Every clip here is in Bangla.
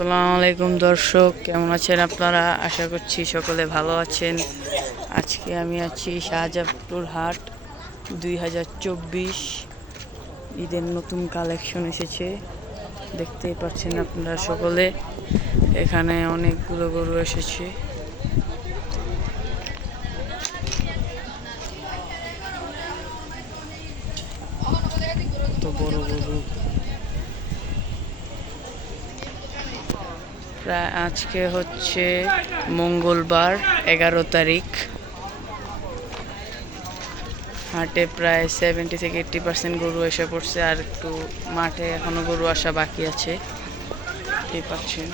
আসসালামু আলাইকুম দর্শক, কেমন আছেন আপনারা? আশা করছি সকলে ভালো আছেন। আজকে আমি আছি শাহজাদপুর হাট 2024। ঈদের নতুন কালেকশন এসেছে, দেখতেই পাচ্ছেন আপনারা সকলে। এখানে অনেকগুলো গরু এসেছে। তো বড় গরু প্রায় আজকে হচ্ছে মঙ্গলবার 11 তারিখ। হাটে প্রায় 70 থেকে 80% গরু এসে পড়ছে, আর একটু মাঠে এখনো গরু আসা বাকি আছে। দেখতেই পাচ্ছেন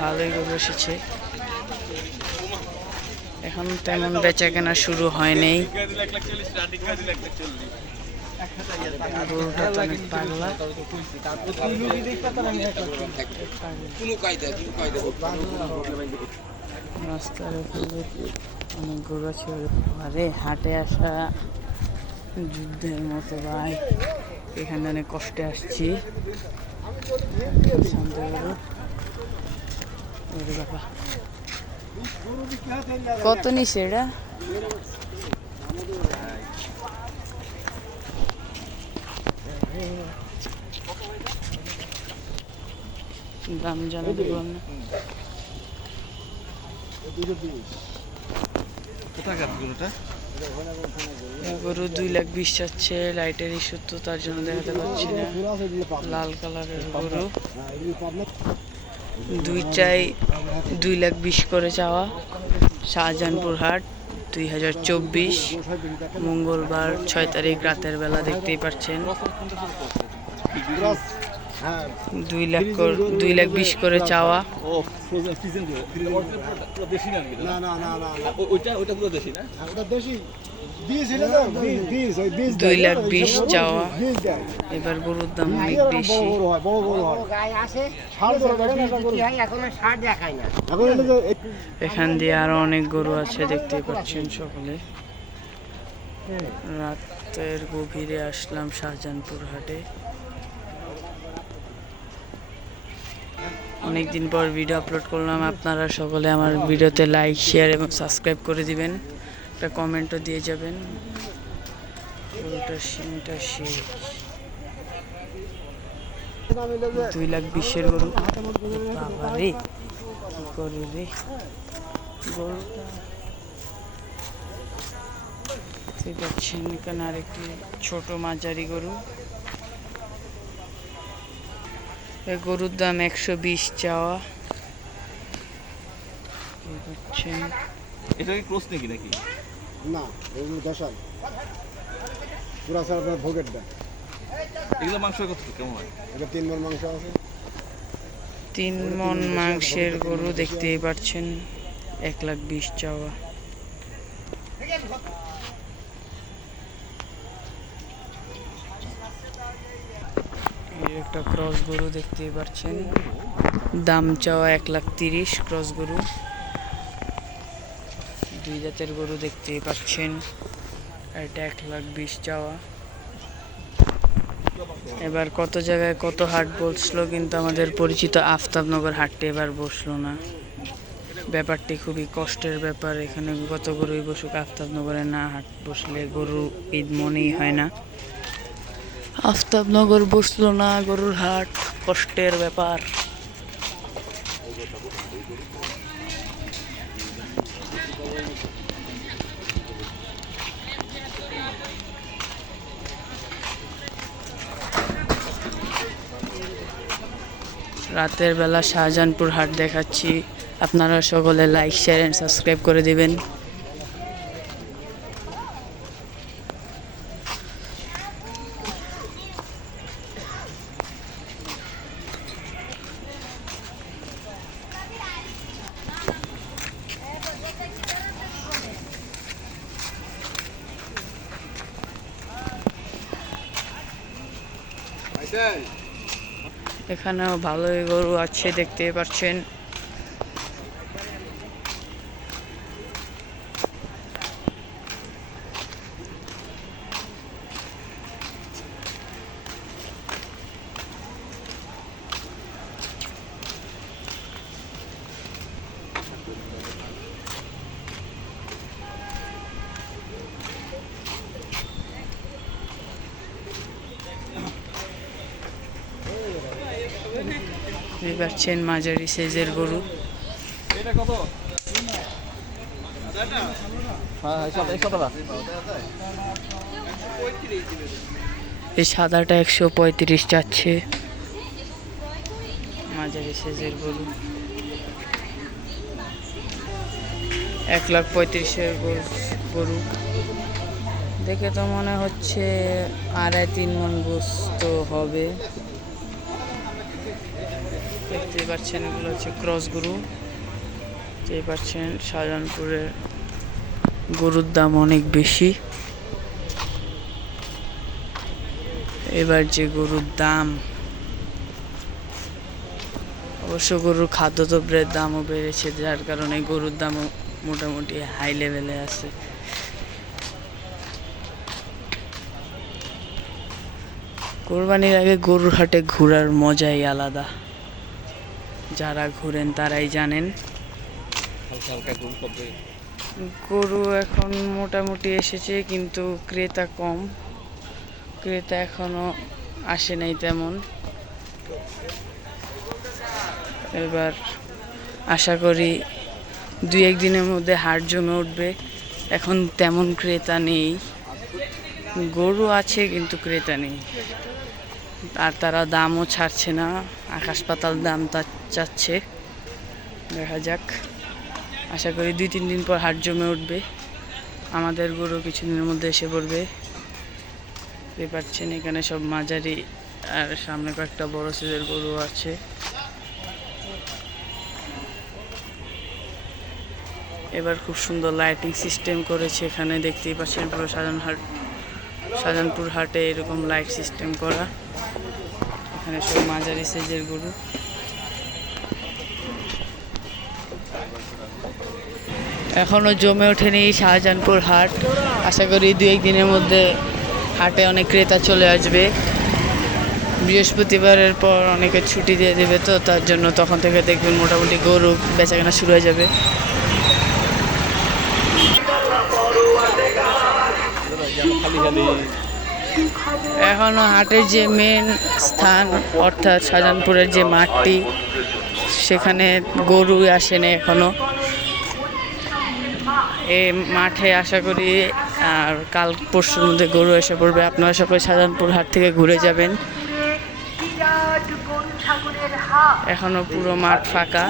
ভালোই গরু এসেছে। এখন তেমন বেচা কেনা শুরু হয়নি। গরুটা তো অনেক পাগলা। রাস্তার অনেক গরু আছে। আরে হাটে আসা যুদ্ধের মতো ভাই, এখানে অনেক কষ্টে আসছি। কত নিছে এটা? দাম জানা দিব না। গরু 2,20,000 চাচ্ছে। লাইটের ইস্যু তো তার জন্য দেখাতে পাচ্ছি না। লাল কালারের গরু দুইটাই 2,20,000 করে চাওয়া। শাহজাহানপুর হাট 2024 মঙ্গলবার 6 তারিখ রাতের বেলা। দেখতেই পাচ্ছেন 2,20,000 করে চাওয়া। 2,20,000 চাওয়া। এবার গরুর দাম অনেক বেশি। এখান দিয়ে আরো অনেক গরু আছে, দেখতেই পাচ্ছেন সকলে। রাতের গভীরে আসলাম শাহজাহানপুর হাটে। অনেকদিন পর ভিডিও আপলোড করলাম। আপনারা সকলে আমার ভিডিওতে লাইক, শেয়ার এবং সাবস্ক্রাইব করে দিবেন। একটা কমেন্টও দিয়ে যাবেন। গরুটার সিংটা শেষ। 2,20,000 গরু। বাবা রে, কি করে রে গরুটা। দেখতে পাচ্ছেন এখানে আরেকটি ছোট মাঝারি গরু। গরুর দাম 120 চাওয়া। এটা কি ক্রস নাকি নাকি? না, এগুলো দশাল পুরা স্যার আপনার ভোগের দাম। এগুলো মাংস কত কেমন হয়? এটা 3 মণ মাংস আছে। 3 মণ মাংসের গরু দেখতেই পাচ্ছেন। 1,20,000 চাওয়া। একটা ক্রস গরু দেখতেই পাচ্ছেন, দাম চাওয়া 1,30,000। ক্রস গরু, 2 জাতের গরু দেখতেই পাচ্ছেন। এটা 1,20,000 চাওয়া। এবার কত জায়গায় কত হাট বসলো, কিন্তু আমাদের পরিচিত আফতাবনগর হাটটি এবার বসলো না। ব্যাপারটি খুবই কষ্টের ব্যাপার। এখানে কত গরুই বসুক, আফতাবনগরে না হাট বসলে গরু ঈদ মনেই হয় না। আফতাবনগর বসলো না, গরুর হাট, কষ্টের ব্যাপার। রাতের বেলা শাহজাহানপুর হাট দেখাচ্ছি। আপনারা সকলে লাইক, শেয়ার এন্ড সাবস্ক্রাইব করে দিবেন। এখানেও ভালোই গরু আছে, দেখতে পাচ্ছেন। পাচ্ছেন মাঝারি সাইজের গরু। এটা কত? হ্যাঁ, 100 টাকা। এই সাদাটা 135 চাচ্ছে, মাঝারি সাইজের গরু। 1,35,000 গরু। দেখে তো মনে হচ্ছে 2.5-3 মণ গোস্ত হবে। দেখতে পাচ্ছেন এগুলো হচ্ছে ক্রস গরু। দেখতে পাচ্ছেন শাহজাহানপুরের গরুর দাম অনেক বেশি। এবার যে গরুর দাম, অবশ্য গরুর খাদ্যদ্রব্যের দামও বেড়েছে, যার কারণে গরুর দামও মোটামুটি হাই লেভেলে আছে। কোরবানির আগে গরুর হাটে ঘোরার মজাই আলাদা। যারা ঘুরেন তারাই জানেন। হালকা হালকা গরু কবে? গরু এখন মোটামুটি এসেছে, কিন্তু ক্রেতা কম। ক্রেতা এখনো আসে নাই তেমন। এবার আশা করি 2-1 দিনের মধ্যে হাট জমে উঠবে। এখন তেমন ক্রেতা নেই, গরু আছে কিন্তু ক্রেতা নেই। আর তারা দামও ছাড়ছে না, আকাশ পাতাল দাম চাচ্ছে। দেখা যাক, আশা করি 2-3 দিন পর হাট জমে উঠবে। আমাদের গরু কিছুদিনের মধ্যে এসে পড়বে। দেখতে পাচ্ছেন এখানে সব মাঝারি আর সামনে কয়েকটা বড় সাইজের গরু আছে। এবার খুব সুন্দর লাইটিং সিস্টেম করেছে এখানে। দেখতেই পাচ্ছেন পুরো শাহজাহানপুর হাটে এরকম লাইট সিস্টেম করা। এখানে সব মাঝারি সাইজের গরু। এখনো জমে ওঠেনি শাহজাহানপুর হাট। আশা করি 2-1 দিনের মধ্যে হাটে অনেক ক্রেতা চলে আসবে। বৃহস্পতিবারের পর অনেকে ছুটি দিয়ে দেবে, তো তার জন্য তখন থেকে দেখবেন মোটামুটি গরু বেচাকেনা শুরু হয়ে যাবে। খালি খালি এখনো হাটের যে মেন স্থান, অর্থাৎ শাহজাহানপুরের যে মাঠটি, সেখানে গরু আসেনি এখনো। এই মাঠে আশা করি আর কাল পরশুর মধ্যে গরু এসে পড়বে। আপনারা সকলে শাহজাহানপুর হাট থেকে ঘুরে যাবেন। এখনো পুরো মাঠ ফাঁকা,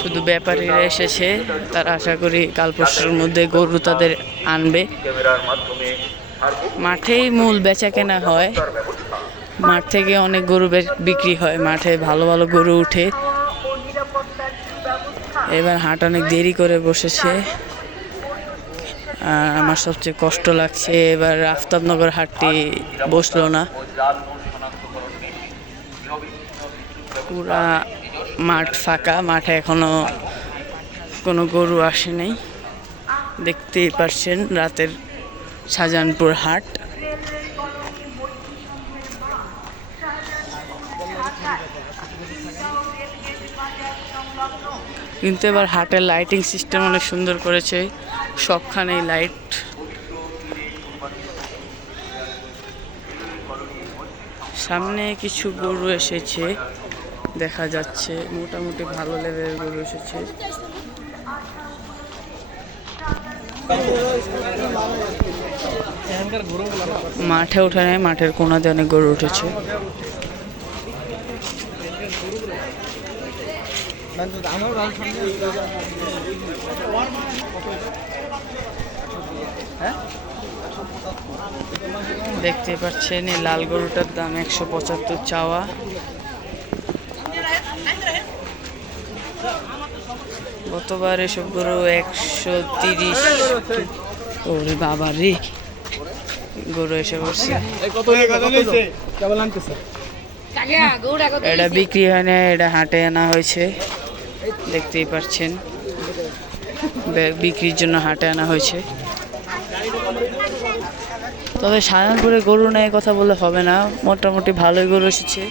শুধু ব্যাপারীরা এসেছে। তারা আশা করি কাল পরশুর মধ্যে গরু তাদের আনবে। মাঠেই মূল বেচা কেনা হয়, মাঠ থেকে অনেক গরু বিক্রি হয়, মাঠে ভালো ভালো গরু উঠে। এবার হাট অনেক দেরি করে বসেছে। আমার সবচেয়ে কষ্ট লাগছে, এবার আফতাবনগর হাটটি বসলো না। পুরা মাঠ ফাঁকা, মাঠে এখনো কোনো গরু আসে নাই। দেখতেই পাচ্ছেন রাতের শাহজাহানপুর হাট। কিন্তু এবার হাটের লাইটিং সিস্টেম অনেক সুন্দর করেছে, সবখানেই লাইট। সামনে কিছু গরু এসেছে দেখা যাচ্ছে, মোটামুটি ভালো লেভেলের গরু এসেছে। মাঠে ওঠে নাই, মাঠের কোনাতে অনেক গরু উঠেছে। দেখতে পাচ্ছেন এই লাল গরুটার দাম 175 চাওয়া। গতবার এসব গরু 130। ওরে বাবা রে, গরু এসে পড়ছে। এটা বিক্রি হয় না, এটা হাটে আনা হয়েছে। দেখতেই পাচ্ছেন বিক্রির জন্য হাটে আনা হয়েছে। তবে শাহজাহানপুরে গরু নেই কথা বলে হবে না, মোটামুটি ভালোই গরু এসেছে।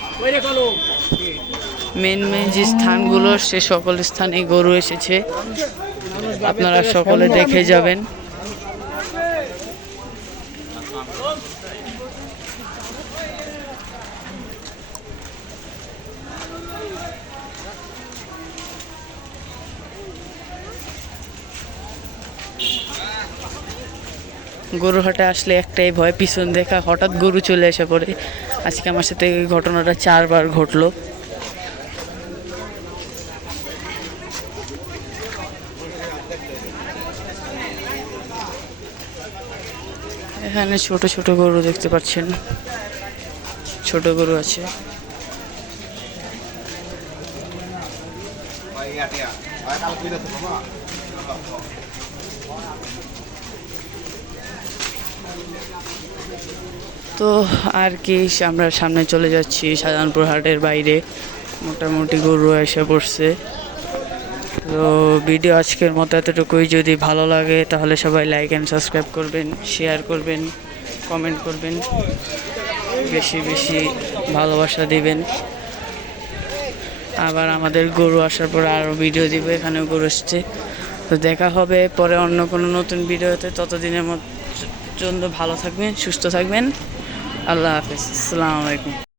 মেন যে স্থানগুলো, সে সকল স্থানে গরু এসেছে, আপনারা সকলে দেখে যাবেন। গরু হাটে আসলে একটাই ভয়, পিছন দেখা হঠাৎ গরু চলে এসে পড়ে। আজকে আমার সাথে এই ঘটনাটা 4বার ঘটলো। এখানে ছোট ছোট গরু দেখতে পাচ্ছেন, ছোট গরু আছে। তো আর কি, আমরা সামনে চলে যাচ্ছি শাহজাহানপুর হাটের বাইরে। মোটামুটি গরু এসে পড়ছে। তো ভিডিও আজকের মতো এতটুকুই। যদি ভালো লাগে তাহলে সবাই লাইক অ্যান্ড সাবস্ক্রাইব করবেন, শেয়ার করবেন, কমেন্ট করবেন, বেশি বেশি ভালোবাসা দিবেন। আবার আমাদের গরু আসার পর আরও ভিডিও দিব, এখানেও গরু এসছে। তো দেখা হবে পরে অন্য কোনো নতুন ভিডিওতে। ততদিনের জন্য ভালো থাকবেন, সুস্থ থাকবেন। আল্লাহ হাফেজ, আসসালামু আলাইকুম।